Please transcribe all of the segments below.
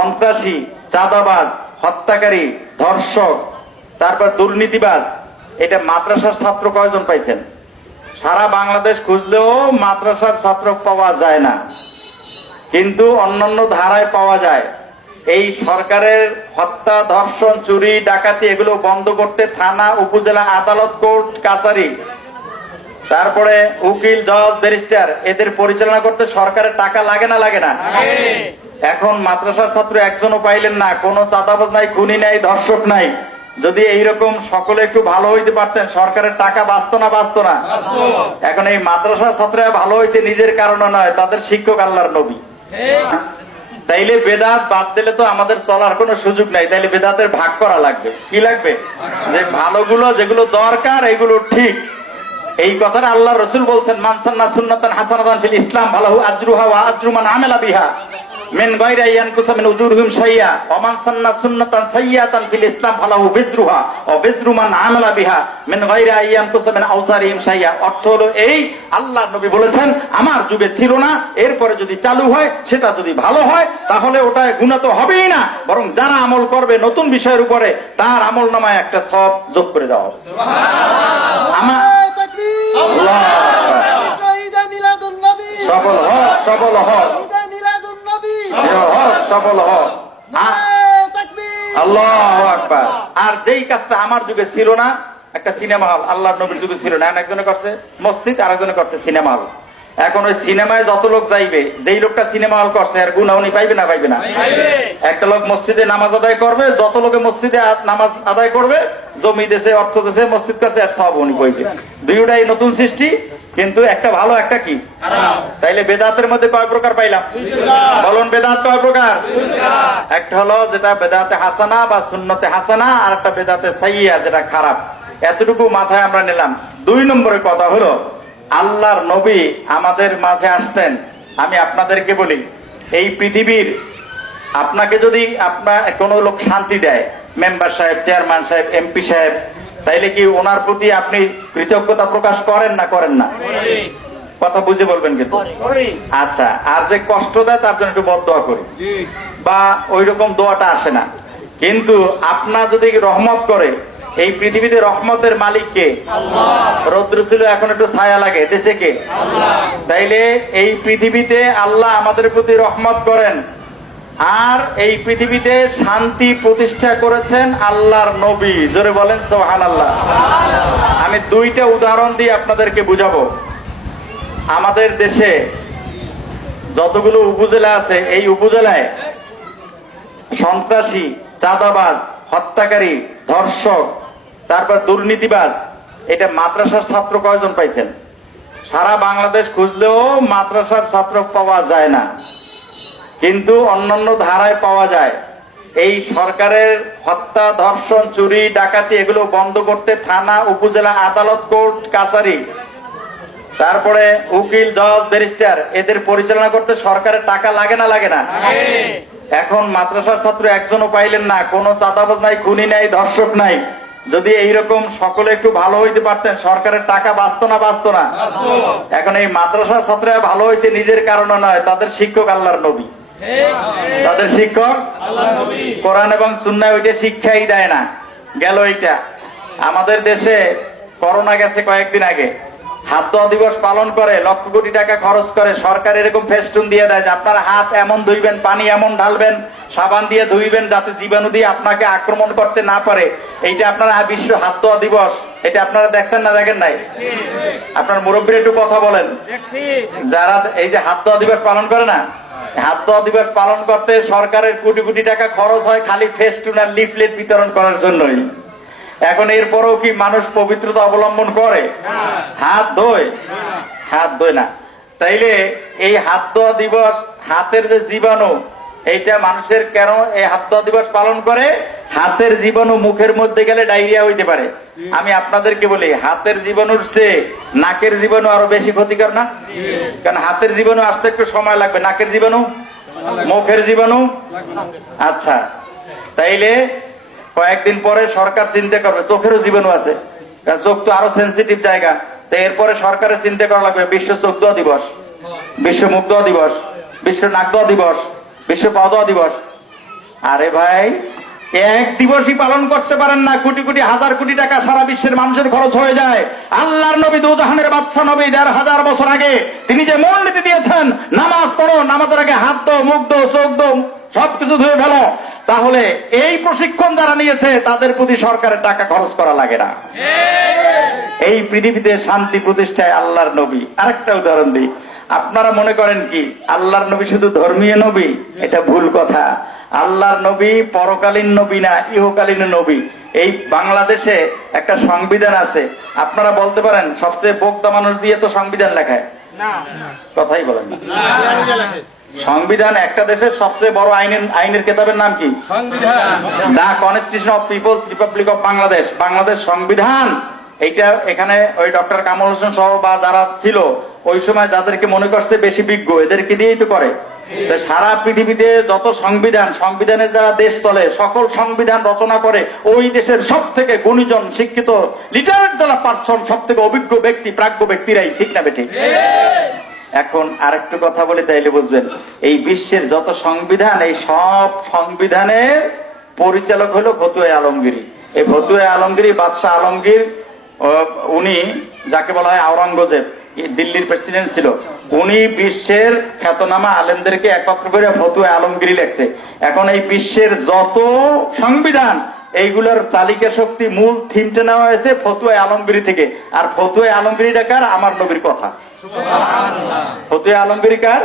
সন্ত্রাসী, চাঁদাবাজ, হত্যাকারী, ধর্ষক, তারপর দুর্নীতিবাজ, এটা মাদ্রাসার ছাত্র কয়জন পাইছেন? সারা বাংলাদেশ খুঁজলেও মাদ্রাসার ছাত্র পাওয়া যায় না, কিন্তু অন্যান্য ধারায় পাওয়া যায়। এই সরকারের হত্যা, ধর্ষণ, চুরি, ডাকাতি এগুলো বন্ধ করতে থানা, উপজেলা, আদালত, কোর্ট, কাছারি, তারপরে উকিল, জজ, ব্যারিস্টার এদের পরিচালনা করতে সরকারের টাকা লাগে না? লাগে না? এখন মাদ্রাসার ছাত্র একজনও পাইলেন না, কোনো চাঁদাবাজ নাই, খুনি নাই, ধর্ষক নাই। যদি এইরকম সকলে একটু ভালো হইতে পারতেন, সরকারের টাকা বাঁচতো না? বাঁচতো না? এখন এই মাদ্রাসার ছাত্ররা ভালো হয়েছে নিজের কারণে নয়, তাদের শিক্ষক আল্লাহর নবী। তাইলে বেদাত বাদ দিলে তো আমাদের চলার কোনো সুযোগ নাই। তাইলে বেদাতের ভাগ করা লাগবে। কি লাগবে? যে ভালোগুলো যেগুলো দরকার এগুলো ঠিক, এই কথাটা আল্লাহ রসুল বলছেন, মান সান্না সুন্নাতান হাসানাতান ফিল ইসলাম ফালাহু আজরুহা ওয়া আজরু মান আমিলা বিহা মিন গায়রি ইয়ানকুসা মিন উজুরিহিম শাইয়া ওয়া মান সান্না সুন্নাতান সাইয়্যাতান ফিল ইসলাম ফালাহু বিজরুহা ওয়া বিজরু মান আমিলা বিহা মিন গায়রি ইয়ানকুসা মিন আওসারিহিম শাইয়া। অর্থ হলো এই, আল্লাহ নবী বলেছেন আমার যুগে ছিল না, এরপরে যদি চালু হয়, সেটা যদি ভালো হয়, তাহলে ওটা গুনাহ তো হবেই না, বরং যারা আমল করবে নতুন বিষয়ের উপরে তার আমল নামায় একটা সওয়াব যোগ করে দেওয়া হবে। সুবহানাল্লাহ। আমার সফল হোক, সফল হোক, সফল হোক। আল্লাহু আকবার। আর যেই কাজটা আমার যুগে ছিল না, একটা সিনেমা হল আল্লাহর নবীর যুগে ছিল না, একজনে করছে মসজিদ, আর একজনে করছে সিনেমা হল। এখন ওই সিনেমায় যত লোক যাইবে, যেই লোকটা সিনেমা হল করছে আর গুনাহ উনি পাইবে না? পাইবে না? একটা লোক মসজিদে নামাজ আদায় করবে, যত লোকে মসজিদে নামাজ আদায় করবে, জমি দেশে, অর্থ দেশে মসজিদ করছে, আর সব উনি পাইবে। দুইটাই নতুন সৃষ্টি, কিন্তু একটা ভালো, একটা কি? তাইলে বেদাতের মধ্যে কয় প্রকার পাইলাম? বলুন, বেদাত কয় প্রকার? একটা হলো যেটা বেদাতে হাসানা বা সুন্নতে হাসানা, আর একটা বেদাতে সাইয়্যা যেটা খারাপ। এতটুকু মাথায় আমরা নিলাম। 2 নম্বরের কথা হলো, আল্লাহর নবী আমাদের মাঝে আসছেন। আমি আপনাদেরকে বলি, এই পৃথিবীর আপনাকে যদি আপনার কোনো লোক শান্তি দেয়, মেম্বার সাহেব, চেয়ারম্যান সাহেব, এমপি সাহেব, তাইলে কি ওনার প্রতি আপনি কৃতজ্ঞতা প্রকাশ করেন না? করেন না? কথা বুঝে বলবেন কিন্তু। আচ্ছা, আর যে কষ্ট দেয় তার জন্য একটু বদদোয়া করি, বা ওই রকম দোয়াটা আসে না। কিন্তু আপনার যদি রহমত করে, এই পৃথিবীতে রহমতের মালিক কে? রৌদ্র ছিল, এখন একটু ছায়া লাগে, দেশে কে? তাইলে এই পৃথিবীতে আল্লাহ আমাদের প্রতি রহমত করেন, আর এই পৃথিবীতে শান্তি প্রতিষ্ঠা করেছেন আল্লাহর নবী। জোরে বলেন সুবহানাল্লাহ। আমি 2টা উদাহরণ দিয়ে আপনাদেরকে বুঝাবো। আমাদের দেশে যতগুলো উপজেলা আছে, এই উপজেলায় সন্ত্রাসী, চাঁদাবাজ, হত্যাকারী, ধর্ষক, তারপর দুর্নীতিবাজ, এটা মাদ্রাসার ছাত্র কয়জন পাইছেন? সারা বাংলাদেশ খুঁজলেও মাদ্রাসার ছাত্র পাওয়া যায় না, কিন্তু অন্যান্য ধারায় পাওয়া যায়। এই সরকারের হত্যা, ধর্ষণ, চুরি, ডাকাতি এগুলো বন্ধ করতে থানা, উপজেলা, আদালত, কোর্ট, কাছারি, তারপরে উকিল, জজ, ব্যারিস্টার এদের পরিচালনা করতে সরকারের টাকা লাগে না? লাগে না? এখন মাদ্রাসার ছাত্র একজনও পাইলেন না, কোনো চাঁদাবাজ নাই, খুনি নাই, ধর্ষক নাই। যদি এইরকম সকলে একটু ভালো হইতে পারতেন, সরকারের টাকা বাঁচতো না? বাঁচতো না? এখন এই মাদ্রাসার ছাত্ররা ভালো হয়েছে নিজের কারণে নয়, তাদের শিক্ষক আল্লাহর নবী। তাদের শিক্ষক কোরআন এবং সুন্নাহ ওইটা শিক্ষাই দেয় না। গেল এইটা। আমাদের দেশে করোনা গেছে কয়েকদিন আগে, হাত ধোয়া দিবস পালন করে, লক্ষ কোটি টাকা খরচ করে, সরকার এরকম ফেস্টুন দিয়ে দেয় যে আপনারা হাত এমন ধুইবেন, পানি এমন ঢালবেন, সাবান দিয়ে ধুইবেন, যাতে জীবাণু দিয়ে আপনাকে আক্রমণ করতে না পারে। এইটা আপনারা বিশ্ব হাত ধোয়া দিবস, এটা আপনারা দেখছেন না? দেখেন নাই? আপনার মুরব্বীর একটু কথা বলেন, যারা এই যে হাত ধোয়া দিবস পালন করে না, হাত ধোয়া দিবস পালন করতে সরকারের কোটি কোটি টাকা খরচ হয় খালি ফেস্টুন আর লিফলেট বিতরণ করার জন্যই। এখন এরপরেও কি মানুষ পবিত্রতা অবলম্বন করে? হাত ধোয়? হাত ধোয় না। তাইলে এই হাত ধোয়া দিবস, হাতের যে জীবাণু, এইটা মানুষের কেন এই হাত ধোয়া দিবস পালন করে? হাতের জীবাণু মুখের মধ্যে গেলে ডায়রিয়া হইতে পারে। আমি আপনাদেরকে বলি, হাতের জীবাণুর চেয়ে নাকের জীবাণু আরো বেশি ক্ষতিকর না? কারণ হাতের জীবাণু আসতে একটু সময় লাগবে, নাকের জীবাণু, মুখের জীবাণু। আচ্ছা, তাইলে কয়েকদিন পরে সরকার চিন্তা করবে চোখেরও জীবাণু আছে, চোখ তো আরো সেন্সিটিভ জায়গা। তো এরপরে সরকারের চিন্তা করা লাগবে বিশ্ব চোখ ধোয়া দিবস, বিশ্ব মুখ ধোয়া দিবস, বিশ্ব নাক ধোয়া দিবস, বিশ্ব পা ধোয়া দিবস। আরে ভাই, এক দিবসই পালন করতে পারেন না, কোটি কোটি হাজার কোটি টাকা সারা বিশ্বের মানুষের খরচ হয়ে যায়। আল্লাহর নবী দুজাহানের বাদশা নবী ১৫০০ বছর আগে তিনি যে মূলনীতি দিয়েছেন, নামাজ পড়ো, নামাজের আগে হাত দো, মুখ দো, চোখ দো, সবকিছু ধুয়ে ফেলো, তাহলে এই প্রশিক্ষণ যারা নিয়েছে তাদের প্রতি সরকারের টাকা খরচ করা লাগে না। এই পৃথিবীতে শান্তি প্রতিষ্ঠায় আল্লাহর নবী। আরেকটা উদাহরণ দিই, আপনারা মনে করেন কি আল্লাহর নবী শুধু ধর্মীয় নবী? এটা ভুল কথা। আল্লাহর নবী পরকালীন নবী না, ইহকালীন নবী। এই বাংলাদেশে একটা সংবিধান আছে, আপনারা বলতে পারেন সবচেয়ে বোক্তা মানুষ দিয়ে তো সংবিধান লেখায় না, কথাই বলেন না। সংবিধান একটা দেশের সবচেয়ে বড় আইনের কেতাবের নাম কি? The constitution of people's republic of Bangladesh. Bangladesh সংবিধান এইটা, এখানে ওই ডক্টর কামল হোসেন সহ বা যারা ছিল ওই সময় যাদেরকে মনে করছে বেশি বিজ্ঞ, এদেরকে দিয়েই তো করে। সারা পৃথিবীতে যত সংবিধানের যারা দেশ চলে, সকল সংবিধান রচনা করে ওই দেশের সব থেকে গুণীজন, শিক্ষিত, লিটারেট যারা পারসন, সব থেকে অভিজ্ঞ ব্যক্তি, প্রাজ্ঞ ব্যক্তিরাই, ঠিক না বেঠিক? এখন আরেকটু কথা বলে তাইলে বুঝবেন, এই বিশ্বের যত সংবিধান, এই সব সংবিধানের পরিচালক হলো ফতুয়া আলমগীরি। এই ফতুয়া আলমগীরি, বাদশাহ আলমগীর, উনি যাকে বলা হয় আওরঙ্গজেব, দিল্লির প্রেসিডেন্ট ছিল, উনি বিশ্বের খ্যাতনামা আলেমদেরকে একত্র করে ফতুয়া আলমগীরি লেখছে। এখন এই বিশ্বের যত সংবিধান, এইগুলোর চালিকা শক্তি, মূল থিমটা নেওয়া হয়েছে ফতুয়া আলমগীরি থেকে। আর ফতুয়া আলমগীরিটা কার? আমার নবীর কথা। ফতুয়া আলমগীরি কার?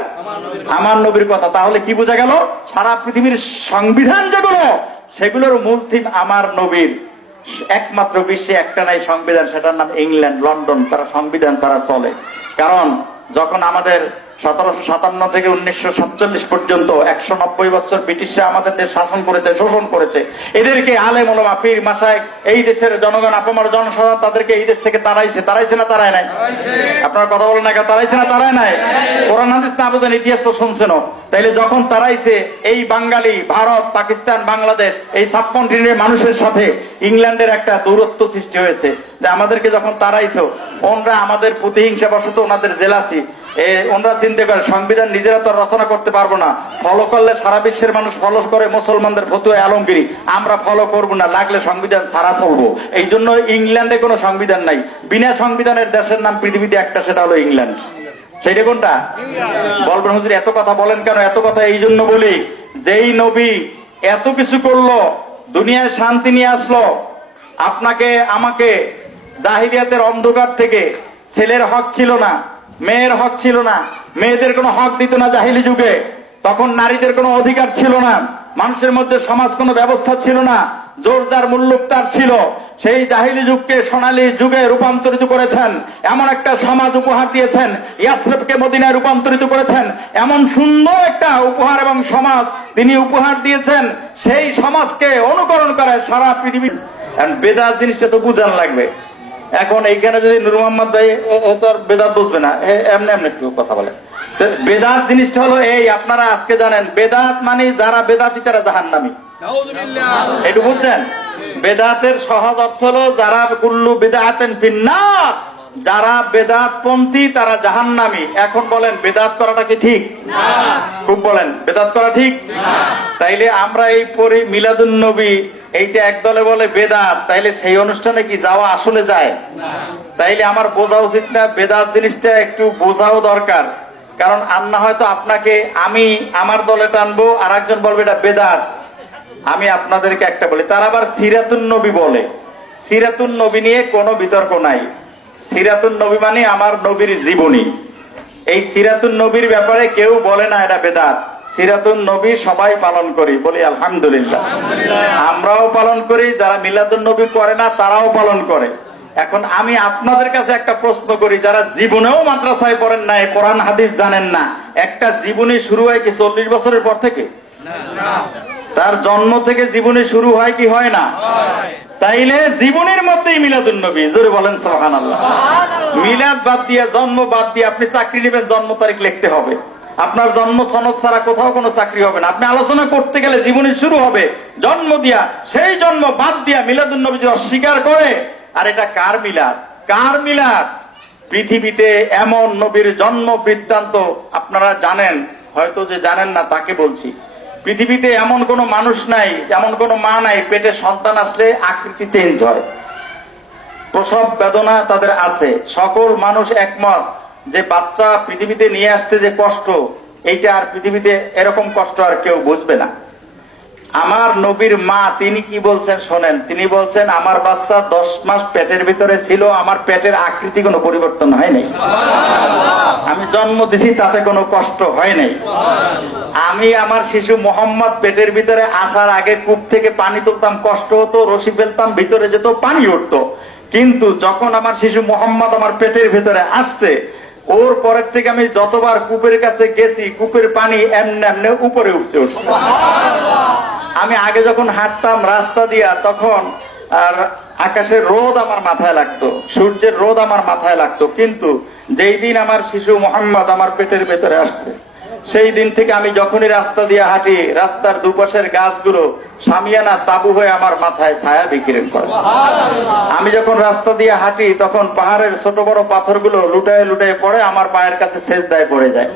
আমার নবীর কথা। তাহলে কি বোঝা গেল? সারা পৃথিবীর সংবিধান যেগুলো, সেগুলোর মূল থিম আমার নবীর। একমাত্র বিশ্বে একটা নাই সংবিধান, সেটার নাম ইংল্যান্ড, লন্ডন। তারা সংবিধান ছাড়া চলে। কারণ যখন আমাদের 1757 থেকে 1947 পর্যন্ত 190 বছর ব্রিটিশরা আমাদের দেশ শাসন করেছে, শোষণ করেছে, এদেরকে আলেম ওলামা, পীর মাশায়েখ, এই দেশের জনগণ, আপামর জনসাধারণ তাদেরকে এই দেশ থেকে তাড়াইছে না তাড়ায় নাই? আপনারা কথা বলেন না, তাড়াইছে না তাড়ায় নাই? কোরআন হাদিস না বুঝেন, ইতিহাস তো শুনছেন। তাইলে যখন তাড়াইছে, এই বাঙালি, ভারত, পাকিস্তান, বাংলাদেশ, এই সাবকন্টিনেন্টের মানুষের সাথে ইংল্যান্ডের একটা দূরত্ব সৃষ্টি হয়েছে। যে আমাদেরকে যখন তাড়াইছো, ওনরা আমাদের প্রতিহিংসা বশত, ওনাদের জেলাসি, ওনরা চিন্তা করে সংবিধান নিজেরা তো রচনা করতে পারবো না, ফলো করলে সারা বিশ্বের মানুষ ফলো করে মুসলমানদের ফতুয়া আলমগীরি, আমরা ফলো করবো না, লাগলে সংবিধান ছাড়া চলবো। এই জন্য ইংল্যান্ডে কোনো সংবিধান নাই। বিনা সংবিধানের দেশের নাম পৃথিবীতে একটা, সেটা হলো ইংল্যান্ড। সেইটা কোনটা? বলবেন হুজুর এত কথা বলেন কেন? এত কথা এই জন্য বলি, যেই নবী এত কিছু করলো, দুনিয়ায় শান্তি নিয়ে আসলো, আপনাকে আমাকে জাহিলিয়াতের অন্ধকার থেকে, ছেলের হক ছিল না, মেয়ের হক ছিল না, মেয়েদের কোনো হক দিত না জাহিলি যুগে, তখন নারীদের কোনো অধিকার ছিল না, মানুষের মধ্যে সমাজ কোনো ব্যবস্থা ছিল না, জোর যার মুল্লুক তার ছিল। সেই জাহিলি যুগকে সোনালী যুগে রূপান্তরিত করেছেন, এমন একটা সমাজ উপহার দিয়েছেন। ইয়াসরিবকে মদিনায় রূপান্তরিত করেছেন, এমন সুন্দর একটা উপহার এবং সমাজ তিনি উপহার দিয়েছেন। সেই সমাজকে অনুকরণ করে সারা পৃথিবী। বেদাত জিনিসটা তো বুঝান লাগবে। এখন এইখানে যদি নূর মোহাম্মদ ভাই তো আর বেদাত বুঝবে না, এমনি এমনি একটু কথা বলে। বেদাত জিনিসটা হলো এই, আপনারা আজকে জানেন বেদাত মানে যারা বেদাতি তারা জাহান্নামী, একটু বুঝছেন? বেদাতের সহজ অর্থ হলো যারা কুল্লু বিদআতিন ফিন্নার, যারা বেদাত পন্থী তারা জাহান্নামী। এখন বলেন বেদাত করাটা কি ঠিক? খুব বলেন বেদাত করা ঠিক? তাইলে আমরা এই পরি মিলাদুন নবী, এইটা একদলে বলে বেদাত, তাইলে সেই অনুষ্ঠানে কি যাওয়া আসলে যায়? তাইলে আমার বোঝা উচিত না বেদাত জিনিসটা? একটু বোঝাও দরকার। কারণ আর না হয়তো আপনাকে আমি আমার দলে টানবো, আর একজন বলবে এটা বেদাত। আমি আপনাদেরকে একটা বলি, তারা আবার সিরাতুন নবী বলে। সিরাতুন নবী নিয়ে কোনো বিতর্ক নাই। সিরাতুন নবী মানে আমার নবীর জীবনী। এই সিরাতুন নবীর ব্যাপারে কেউ বলে না এটা বেদাত। সিরাতুন নবী সবাই পালন করি, বলি আলহামদুলিল্লাহ। আমরাও পালন করি, যারা মিলাদুন নবী করে না তারাও পালন করে। এখন আমি আপনাদের কাছে একটা প্রশ্ন করি, যারা জীবনেও মাদ্রাসায় পড়েন নাই, কোরআন হাদিস জানেন না, একটা জীবনী শুরু হয় কি 40 বছরের পর থেকে? তার জন্ম থেকে জীবনী শুরু হয় কি হয় না? তাইলে জীবনের মধ্যেই মিলাদুন নবী, জোরে বলেন সুবহানাল্লাহ। মিলাদ বাদ দিয়ে, জন্ম বাদ দিয়ে আপনি চাকরি নেবেন, জন্ম তারিখ লিখতে হবে। আপনার জন্ম সনদ ছাড়া কোথাও কোনো চাকরি হবে না। আপনি আলোচনা করতে গেলে জীবনী শুরু হবে জন্ম দিয়া, সেই জন্ম বাদ দিয়া মিলাদুন নবী যদি অস্বীকার করে, আর এটা কার মিলাদ? কার মিলাদ? পৃথিবীতে এমন নবীর জন্ম বৃত্তান্ত আপনারা জানেন, হয়তো যে জানেন না তাকে বলছি। পৃথিবীতে এমন কোন মানুষ নাই, এমন কোন মা নাই পেটে সন্তান আসলে আকৃতি চেঞ্জ হয়, প্রসব বেদনা তাদের আছে। সকল মানুষ একমত যে বাচ্চা পৃথিবীতে নিয়ে আসতে যে কষ্ট, এইটা আর পৃথিবীতে এরকম কষ্ট আর কেউ বুঝবে না। আমার নবীর মা তিনি কি বলছেন শোনেন, তিনি বলছেন আমার বাচ্চা 10 মাস পেটের ভিতরে ছিল, আমার পেটের আকৃতি কোনো পরিবর্তন হয় নাই, আমি জন্ম দিছি তাতে কোনো কষ্ট হয় নাই। আমি আমার শিশু মোহাম্মদ পেটের ভিতরে আসার আগে কূপ থেকে পানি তুলতাম, কষ্ট হতো, রশি ফেলতাম, ভিতরে যেত, পানি উঠতো। কিন্তু যখন আমার শিশু মোহাম্মদ আমার পেটের ভিতরে আসছে, ওর পরের থেকে আমি যতবার কূপের কাছে গেছি, কূপের পানি এমনি এমনি উপরে উঠছে উঠছে। আমি আগে যখন হাঁটতাম রাস্তা দিয়া, তখন আর আকাশের রোদ আমার মাথায় লাগতো, সূর্যের রোদ আমার মাথায় লাগতো। কিন্তু যেই দিন আমার শিশু মোহাম্মদ আমার পেটের ভেতরে আসছে, সেই দিন থেকে আমি যখনই রাস্তা দিয়ে হাঁটি, রাস্তার দুপাশের গাছগুলো সামিয়ানা তাবু হয়ে আমার মাথায় ছায়া বিকিরণ করে। আমি যখন রাস্তা দিয়ে হাঁটি, তখন পাহাড়ের ছোট বড় পাথরগুলো লুটায় লুটায় পড়ে আমার পায়ের কাছে সেজদায় পড়ে যায়।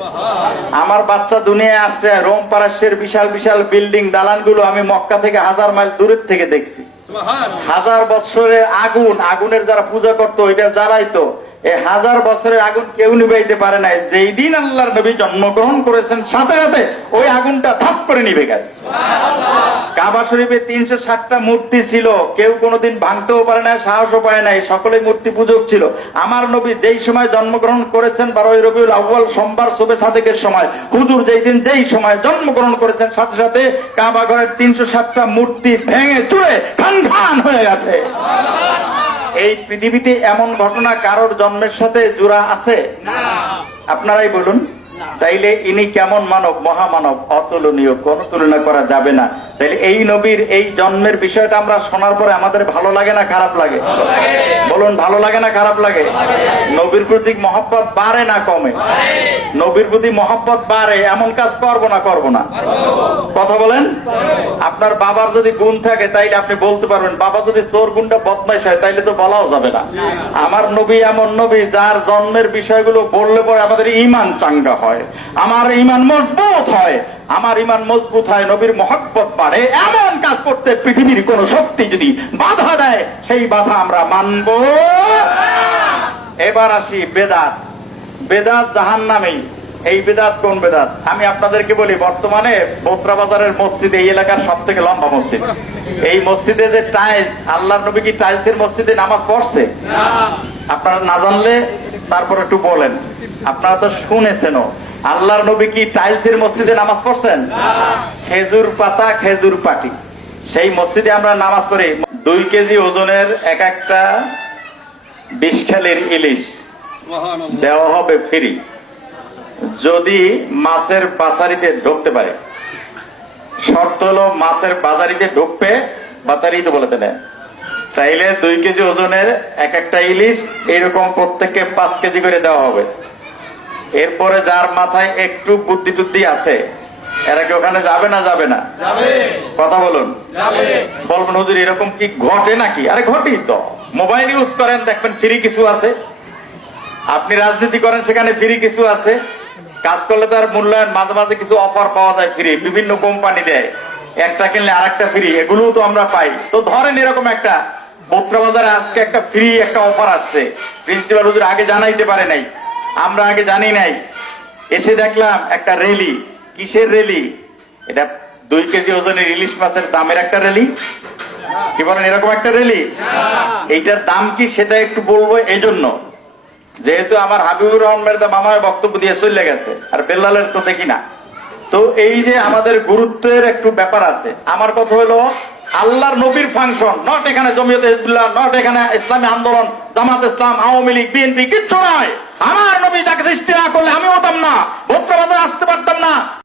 আমার বাচ্চা দুনিয়ায় আসছে, রোম পারস্যের বিশাল বিশাল বিল্ডিং দালানগুলো আমি মক্কা থেকে 1000 মাইল দূরের থেকে দেখছি। 1000 বছরের আগুন, আগুনের যারা পূজা করতো ওইটা জ্বালাইতো, এই 1000 বছরের আগুন কেউ নিভাইতে পারে নাই। যেই দিন আল্লাহর নবী জন্মগ্রহণ করেছেন, সাথে সাথে ওই আগুনটা ধাপ করে নিভে গেছে। কাবা শরীফে 360টা মূর্তি ছিল, কেউ কোনোদিন ভাঙতেও পারে না, সাহসও পায় নাই, সকলেই মূর্তি পূজক ছিল। আমার নবী যেই সময় জন্মগ্রহণ করেছেন, 12 রবিউল আউয়াল সোমবার শোবে সাদেকের সময়, হুজুর যেই দিন যেই সময় জন্মগ্রহণ করেছেন, সাথে সাথে কাবা ঘরের 360টা মূর্তি ভেঙে চুরে খান খান হয়ে গেছে। এই পৃথিবীতে এমন ঘটনা কারোর জন্মের সাথে জোড়া আছে? আপনারাই বলুন। তাইলে ইনি কেমন মানব, মহামানব, অতুলনীয়, কোন তুলনা করা যাবে না। তাইলে এই নবীর এই জন্মের বিষয়টা আমরা শোনার পরে আমাদের ভালো লাগে না খারাপ লাগে? বলুন, ভালো লাগে না খারাপ লাগে? নবীর প্রতি মহব্বত বাড়ে না কমে? নবীর প্রতি মহব্বত বাড়ে, এমন কাজ করবো না করবো না? কথা বলেন। আপনার বাবার যদি গুণ থাকে তাইলে আপনি বলতে পারবেন, বাবা যদি চোর গুণটা বদমাইশ হয় তাইলে তো বলাও যাবে না। আমার নবী এমন নবী যার জন্মের বিষয়গুলো বললে পরে আমাদের ঈমান চাঙ্গা হয়, আমার ঈমান মজবুত হয়। আমার ঈমান মজবুত হয়, নবীর মহব্বত বাড়ে। এমন কাজ করতে পৃথিবীর কোন শক্তি যদি বাধা দেয়, সেই বাধা আমরা মানব। এবার আসি বেদাত। বেদাত জাহান্নামী। এই বেদাত কোন বেদাত? আমি আপনাদেরকে বলি, বর্তমানে বোত্রা বাজারের মসজিদ এই এলাকার সব থেকে লম্বা মসজিদ। এই মসজিদে যে টাইলস, আল্লাহর নবী কি টাইলসের মসজিদে নামাজ পড়ছে? আপনারা না জানলে তারপর একটু বলেন। আপনারা তো শুনেছেনও, আল্লাহর নবী কি টাইলসের মসজিদে নামাজ পড়ছেন? খেজুর পাতা, খেজুর পাটি, সেই মসজিদে আমরা নামাজ পড়ি। 2 কেজি ওজনের এক একটা 20 খালির ইলিশ দেওয়া হবে ফ্রি, যদি মাছের বাজারিতে ঢুকতে পারে। শর্ত হলো মাছের বাজারিতে ঢুকবে, বাজারি তো বলে দেন। তাইলে 2 কেজি ওজনের এক একটা ইলিশ এরকম প্রত্যেককে 5 কেজি করে দেওয়া হবে। এরপরে যার মাথায় একটু বুদ্ধি টুদ্ধি আছে, এরা কি ওখানে যাবে না যাবে না? কথা বলুন। বলবেন হুজুর এরকম কি ঘটে নাকি? আরে ঘটেই তো। মোবাইল ইউজ করেন, দেখবেন ফ্রি কিছু আছে। আপনি রাজনীতি করেন, সেখানে ফ্রি কিছু আছে। কাজ করলে তার মূল্যায়ন, মাঝে মাঝে কিছু অফার পাওয়া যায় ফ্রি, বিভিন্ন কোম্পানি দেয়, একটা কিনলে আরেকটা ফ্রি, এগুলোও তো আমরা পাই। তো ধরেন এরকম একটা বোত্রা বাজারে আজকে একটা ফ্রি একটা অফার আসছে, প্রিন্সিপাল হুজুর আগে জানাইতে পারে নাই, আমরা আগে জানি নাই, এসে দেখলাম একটা রেলি। কিসের রেলি এটা? 2 কেজি ওজনের ইলিশ মাছের দামের একটা রেলি। কি বলেন, এরকম একটা রেলি? এইটার দাম কি সেটা একটু বলবো। এই জন্য যেহেতু আমার হাবিবুর রহমান মেরদা মামায় বক্তব্য দিয়ে চলে গেছে, আর বেল্লালের তো দেখি না, তো এই যে আমাদের গুরুত্বের একটু ব্যাপার আছে। আমার কথা হলো, আল্লাহর নবীর ফাংশন, নট এখানে জমিয়তে হিজবুল্লাহ, নট এখানে ইসলামী আন্দোলন, জামাত ইসলাম, আওয়ামী লীগ, বিএনপি, কিচ্ছু নয়। আমার নবী যাকে সৃষ্টি না করলে আমি হতাম না, ভোট্টা আসতে পারতাম না।